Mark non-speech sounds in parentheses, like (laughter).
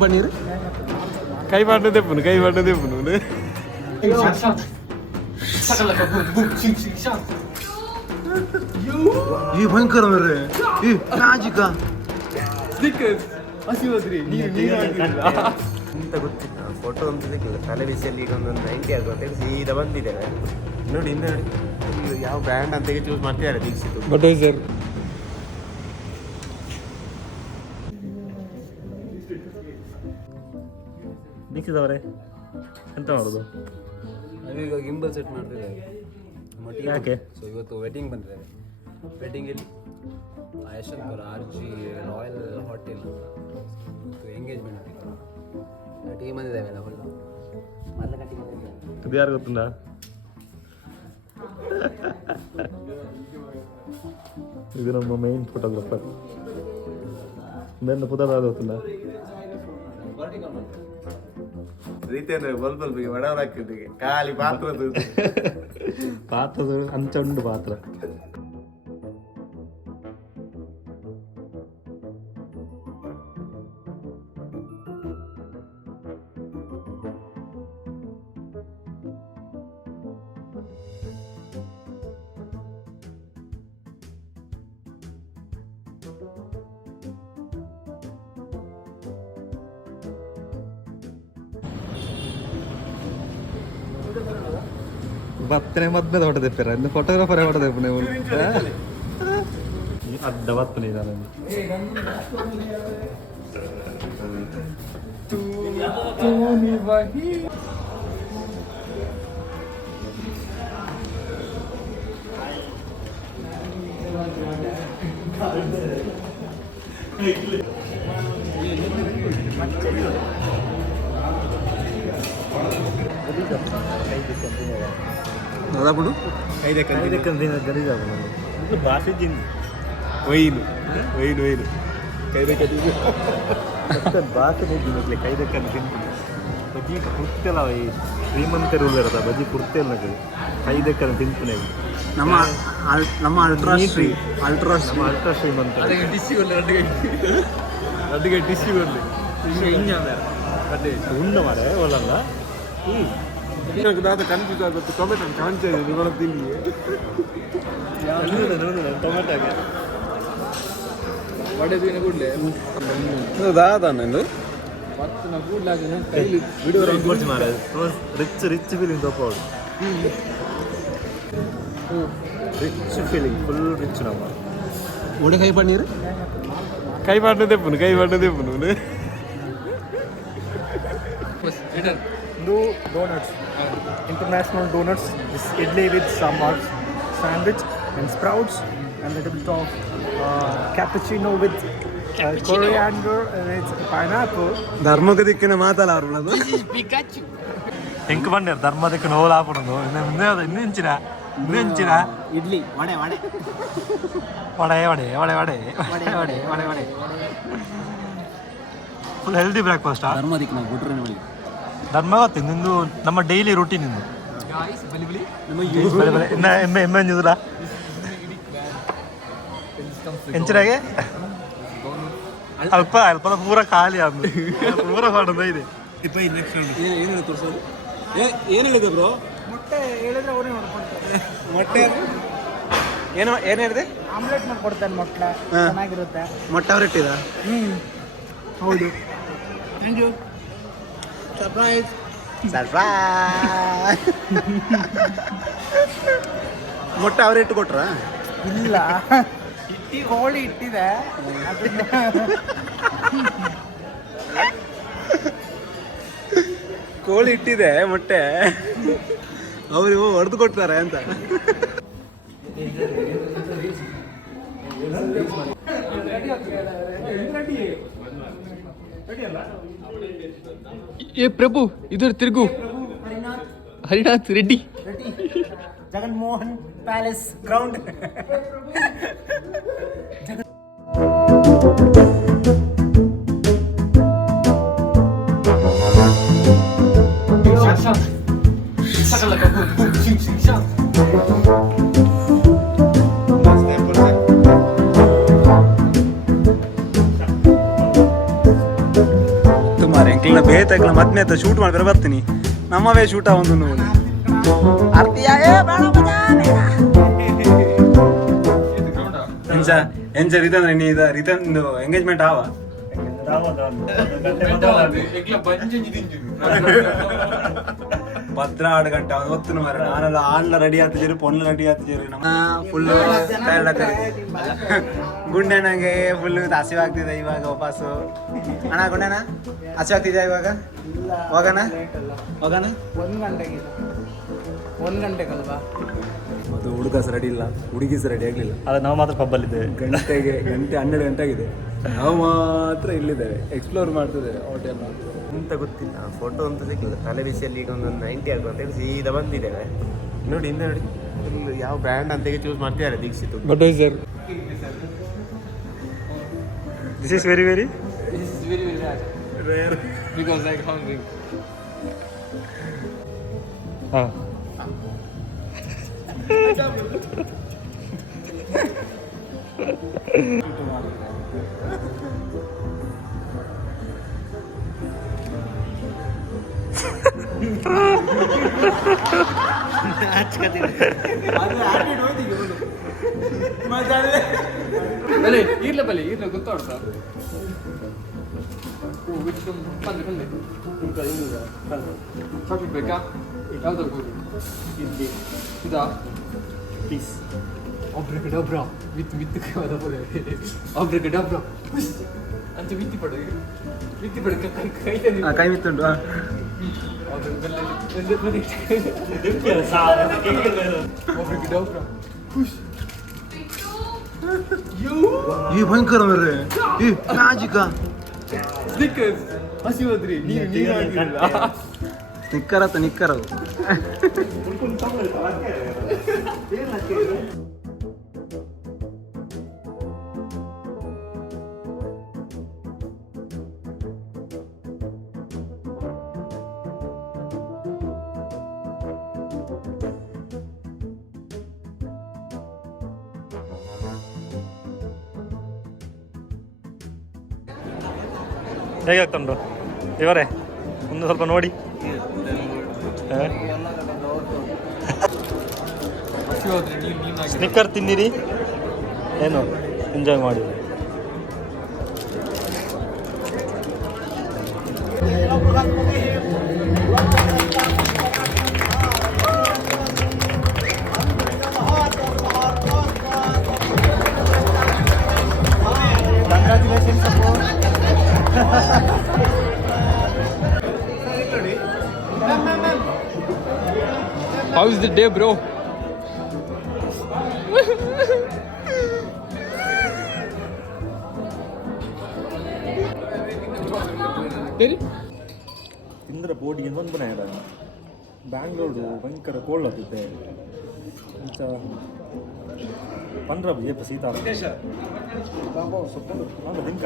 பண்ணிரு கை பாட்டுதே பண்ணு கை பாட்டுதே பண்ணு ஏய் பயங்கரம் வேற ஏய் மேஜிக்கா ಸ್ಟಿಕ್ಕರ್ಸ್ ಹಸಿವಾದ್ರಿ ನೀವು ಅಂತ ಗೊತ್ತಿಲ್ಲ. ಫೋಟೋ ಒಂದು ಸಿಕ್ಕಿಲ್ಲ ತಲೆ ಬಿಸಿಯಲ್ಲಿ ಈಗ ಒಂದು ನೈಂಟಿ ಆಗ ಸೀದಾ ಬಂದಿದೆ. ನೋಡಿ ಇನ್ನು ಯಾವ ಬ್ರ್ಯಾಂಡ್ ಅಂತ ಚೂಸ್ ಮಾಡ್ತಿದ್ದಾರೆ ದೀಕ್ಷಿತ್. ಬಟ್ ಸರ್ ದೀಕ್ಷಿತವರೇ ಎಂತ ಮಾಡೋದು? ನಾವೀಗ ಗಿಂಬಲ್ ಸೆಟ್ ಮಾಡ್ತಿದ್ದೇವೆ. ಯಾಕೆ? ಸೊ ಇವತ್ತು ವೆಡ್ಡಿಂಗ್ ಬಂದಿದ್ದಾರೆ ವೆಡ್ಡಿಂಗಲ್ಲಿ ಆಯಶಂಕರ್ R G royal hotel engagement team ಬಂದಿದ್ದೇವೆ ಎಲ್ಲ ಇದು ಯಾರು ಗೊತ್ತುಂಡ? ಇದು ನಮ್ಮ ಮೈನ್ ಫೋಟೋಗ್ರಾಫರ್ ನನ್ನ ಪುದರ್ ಯಾರು ರೀತಿಯಲ್ಲಿ ಬಲ್ ಬಲ್ಬಿಗೆ ಒಡವರಾಕಿಟ್ಟಿಗೆ. ಖಾಲಿ ಪಾತ್ರದ (laughs) ಪಾತ್ರದ ಅಂಚಂಡು ಪಾತ್ರ. बत्तने मत में दौड़ते फिर रहे हैं फोटोग्राफर है दौड़ते अपने बोल ये अद्दवत पे नहीं जा దాదాపు ఐదు ఎకరం గది ಒಯ್ಲು బాసిచ్చింది వెయ్యి వెయ్యి వెయ్యి ಕೈದಕ್ಕೆ ಬಾತು ಹೋಗಿ ಕೈದಕ್ಕೆ ತಿಂತೀನಿ ಬಜ್ಜಿ ಕುರ್ತಿಯಲ್ಲ ಈ ಶ್ರೀಮಂತರು ಇರತ್ತ ಬಜ್ಜಿ ಕುರ್ತಿಯಲ್ಲ ನಗದು ಕೈದಕ್ಕೆ ತಿಂತೀನಿ ನಮ್ಮ ನಮ್ಮ ಅಲ್ಟ್ರಾ ಶ್ರೀ ಅಲ್ಟ್ರಾ ನಮ್ಮ ಅಲ್ಟ್ರಾ ಶ್ರೀಮಂತ. ಟಿಶ್ಯೂ ಅಡುಗೆ. ಟಿಶ್ಯೂ ಬರ್ಲಿ ಉಂಡ ಮಾಡ ಒಳ್ಳಲ್ಲ ಹ್ಞೂ నాకు దాదాపు కన్ఫ్యూజ్ అయిపోతే టొమాటో కాన్ చేయదు ఇవాళ తిండి టొమాటో వడే తిన కూడలే దాదాపు ಇದು ವಿಡಿಯೋ ಕೊಡ್ತೀನಿ ಮಾರಾಜ್ ರಿಚ್ ರಿಚ್ ಫೀಲಿಂಗ್ ತಪ್ಪವಳು ರಿಚ್ ಫೀಲಿಂಗ್ ಫುಲ್ ರಿಚ್ ನಮ್ಮ உடைய கை பண்ணிரு கை பாட்டினதே பண்ணு கை பாட்டினதே பண்ணு two donuts international donuts, this idli with sambar sandwich and sprouts and a little bit of uh, cappuccino with uh, coriander and it's pineapple. ധർമ്മഗതിക്കിന് മാത്രമുള്ളത് എനിക്ക് പണ്ട് ധർമ്മതക്ക് നോലാപ്പെടുന്നു ഇന്ന് വെച്ചിന ഇന്ന് വെച്ചിന ഇഡ്ലി വടേ വടേ വടേ വടേ വടേ വടേ വടേ വടേ വടേ വടേ ഫുൾ ഹെൽത്തി ബ്രേക്ക്ഫാസ്റ്റാ ധർമ്മതിക്കുന്ന കൂട്ടറിന് വിളിക്കും ನಾವು ಬಿಟ್ರೆ ನೋಡಿ ಧರ್ಮ ಗೊತ್ತು ನಿಂದು. ನಮ್ಮ ಡೈಲಿ ರೂಟೀನ್ ಇಂದು ಇನ್ನ ಎಮ್ಮೆ ಎಮ್ಮೆ ಅಂಜಿದ್ರ ಎಂಚಿನಾಗೆ ಅಲ್ಪ ಅಲ್ಪ ಪೂರ ಖಾಲಿ ಅಂದು ಪೂರ ಹೊಡೆದ ಇದೆ. ಏನು ತೋರಿಸೋದು? ಏ ಏನು ಹೇಳಿದೆ ಬ್ರೋ ಮೊಟ್ಟೆ ಏನು ಏನು ಹೇಳಿದೆ? ಆಮ್ಲೆಟ್ ಮಾಡ್ಕೊಡ್ತಾನೆ ಮೊಟ್ಟೆ ಚೆನ್ನಾಗಿರುತ್ತೆ. ಮೊಟ್ಟೆ ಅವ್ರು ಇಟ್ಟಿದ ಹ್ಮ್. ಹೌದು. ಥ್ಯಾಂಕ್ ಯು ಸರ್ಪ್ರೈಸ್ (laughs) ಮೊಟ್ಟೆ ಅವ್ರು ಇಟ್ಟು ಕೊಟ್ರ ಇಲ್ಲ. ಇಟ್ಟಿ ಹೋಳಿ ಇಟ್ಟಿದೆ. ಕೋಳಿ ಇಟ್ಟಿದೆ ಮೊಟ್ಟೆ. ಅವ್ರಿಗೂ ಹೊಡೆದು ಕೊಡ್ತಾರೆ ಅಂತ. ये प्रभु इधर तिरगु। Harinath Reddy. Jaganmohan palace ground. ಮದ್ಮೆ ಶೂಟ್ ಮಾಡಿದ್ರೆ ಬರ್ತೀನಿ. ನಮ್ಮವೇ ಶೂಟ ಒಂದು ಎಂಚ ರಿತನ್ ನೀ ಇದ ರಿತನ್ ಎಂಗೇಜ್ಮೆಂಟ್ ಆವ? ಭದ್ರ ಆಡು ಗಂಟೆ ಅವ್ನು ಒತ್ತುನು ಮರ ನಾನೆಲ್ಲ ಆನ್ಲ ರೆಡಿ ಆಗ್ತಿದ್ದೀರಿ ಪೊಣ್ಣ ರೆಡಿ ಆಗ್ತಿದ್ದೀರಿ ನಮ್ಮ ಫುಲ್ ಗುಂಡೆನಂಗೆ ಫುಲ್ ಹಸಿವಾಗ್ತಿದೆ ಇವಾಗ ವಾಪಸ್ಸು. ಅಣ್ಣ ಗುಂಡೆನ ಹಸಿವಾಗ್ತಿದ್ಯಾ ಇವಾಗ? ಹೋಗೋಣ ಹೋಗೋಣ ಒಂದು ಗಂಟೆಗೆ. ಒಂದು ಗಂಟೆಗಲ್ವಾ? ಮತ್ತು ಹುಡುಗ ಸಹ ರೆಡಿ ಇಲ್ಲ. ಹುಡುಗಿ ಸಹ ರೆಡಿ ಆಗಲಿಲ್ಲ. ಅದು ನಾವು ಮಾತ್ರ ಪಬ್ಬಲ್ಲಿದ್ದೇವೆ ಗಂಟೆಗೆ ಗಂಟೆ ಹನ್ನೆರಡು ಗಂಟೆ ಆಗಿದೆ ನಾವು ಮಾತ್ರ ಇಲ್ಲಿದ್ದೇವೆ. ಎಕ್ಸ್ಪ್ಲೋರ್ ಮಾಡ್ತಿದ್ದೇವೆ ಹೋಟೆಲ್ ಅಂತ ಗೊತ್ತಿಲ್ಲ. ಫೋಟೋ ಅಂತ ಸಿಕ್ಕಿಲ್ಲ ತಲೆ ಬಿಸಿಯಲ್ಲಿ ಈಗ ಒಂದು ನೈಂಟಿ ಆಗುವ ಅಂತ ಹೇಳಿ ಸೀದಾ ಬಂದಿದ್ದೇವೆ. ನೋಡಿ ಹಿಂದೆ ನೋಡಿ. ಇಲ್ಲಿ ಯಾವ ಬ್ರ್ಯಾಂಡ್ ಅಂತ ಚೂಸ್ ಮಾಡ್ತಿದ್ದಾರೆ Dikshit. But sir this is very very this is very very rare. Because I can't drink. ಹಾಂ (laughs) ಬಲೆ ಇರ್ಲ ಬಲೆ ಇರ್ಲ ಗೊತ್ತಾಡ್ತಾ ಬಂದೆ ಬಂದೆ ಚಾಕ್ಲೇಟ್ ಬೇಕಾ ಯಾವ್ದು ಹೋಗಿ ಇದಾ please Abracadabra. Vitt, vitt kada på det. Abracadabra. ಅಂತ ವಿತ್ತಿ ಪಡು ವಿತ್ತಿ ಪಡು ಕೈ ಕೈ ಕೈ ಬಿತ್ತುಂಟು Abracadabra. ಈ ಭಯಂಕರ ಮರ್ರೆ ಈ ಮ್ಯಾಜಿಕ Snickers. ಹಸಿವಾದ್ರಿ ನೀರು ನೀರು ಹಾಕಿರಲ್ಲ ನಿಕ್ಕರ ಅಂತ ಹೇಗೆ ಆಗ್ತುಂಟು ಇವರೇ ಒಂದು ಸ್ವಲ್ಪ ನೋಡಿ. ಸ್ನಿಕ್ಕರ್ ತಿನ್ನಿರಿ. ಏನು ಎಂಜಾಯ್ ಮಾಡಿ. How is the day, bro? Very. Indra ಬೋಡಿಗೆ ಒಂದು ಬನ ಹೇಳ ಬ್ಯಾಂಗ್ಳೂರು ಭಯಂಕರ ಕೋಲ್ಡ್ ಆಗ್ತಿದೆ ಇಂಚ ಪಂದ್ರ ಏಪ ಸೀತಾ ಸ್ವಲ್ಪ ದಿಂಕ